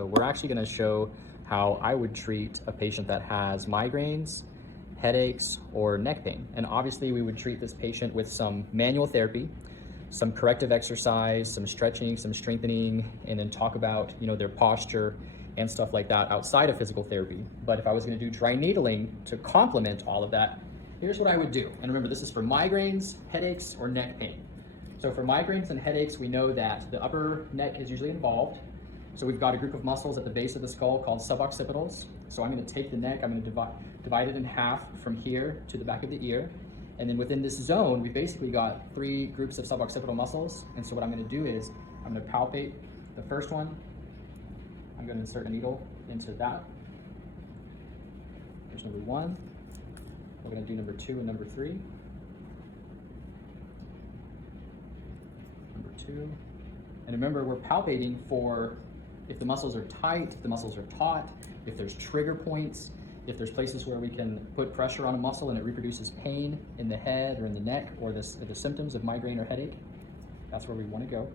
So we're actually gonna show how I would treat a patient that has migraines, headaches, or neck pain. And obviously we would treat this patient with some manual therapy, some corrective exercise, some stretching, some strengthening, and then talk about, their posture and stuff like that outside of physical therapy. But if I was gonna do dry needling to complement all of that, here's what I would do. And remember, this is for migraines, headaches, or neck pain. So for migraines and headaches, we know that the upper neck is usually involved. So we've got a group of muscles at the base of the skull called suboccipitals. So I'm gonna take the neck, I'm gonna divide it in half from here to the back of the ear. And then within this zone, we've basically got 3 groups of suboccipital muscles. And so what I'm gonna do is, I'm gonna palpate the first one. I'm gonna insert a needle into that. There's number 1. We're gonna do number 2 and number 3. Number 2. And remember, we're palpating for if the muscles are tight, if the muscles are taut, if there's trigger points, if there's places where we can put pressure on a muscle and it reproduces pain in the head or in the neck or the symptoms of migraine or headache. That's where we want to go.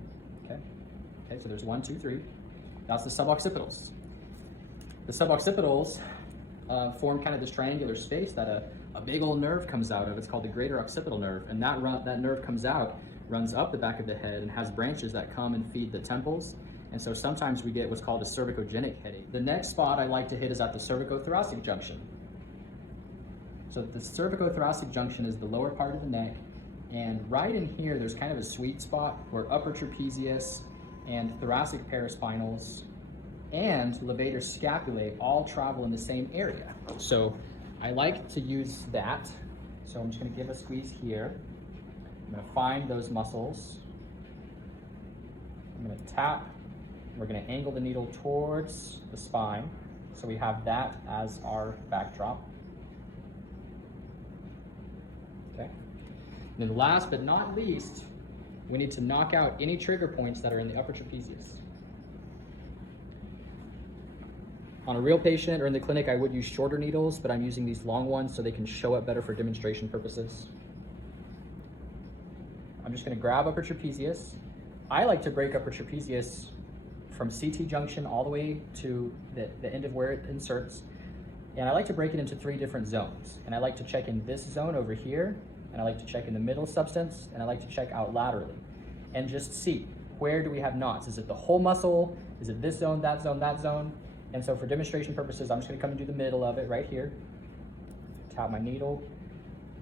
Okay, so there's 1, 2, 3. That's the suboccipitals. The suboccipitals form kind of this triangular space that a big old nerve comes out of. It's called the greater occipital nerve, and that nerve comes out, runs up the back of the head, and has branches that come and feed the temples. And so sometimes we get what's called a cervicogenic headache. The next spot I like to hit is at the cervicothoracic junction. So the cervicothoracic junction is the lower part of the neck, and right in here there's kind of a sweet spot where upper trapezius and thoracic paraspinals and levator scapulae all travel in the same area. So I like to use that. So I'm just gonna give a squeeze here. I'm gonna find those muscles. I'm gonna tap. We're gonna angle the needle towards the spine. So we have that as our backdrop. Okay. And then last but not least, we need to knock out any trigger points that are in the upper trapezius. On a real patient or in the clinic, I would use shorter needles, but I'm using these long ones so they can show up better for demonstration purposes. I'm just gonna grab upper trapezius. I like to break upper trapezius from CT junction all the way to the end of where it inserts. And I like to break it into 3 different zones. And I like to check in this zone over here, and I like to check in the middle substance, and I like to check out laterally. And just see, where do we have knots? Is it the whole muscle? Is it this zone, that zone, that zone? And so for demonstration purposes, I'm just gonna come and do the middle of it right here. Tap my needle,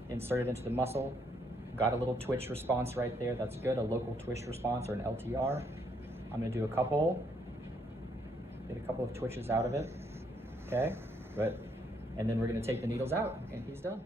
insert it into the muscle. Got a little twitch response right there. That's good, a local twitch response or an LTR. I'm gonna do get a couple of twitches out of it. Okay, good. And then we're gonna take the needles out and he's done.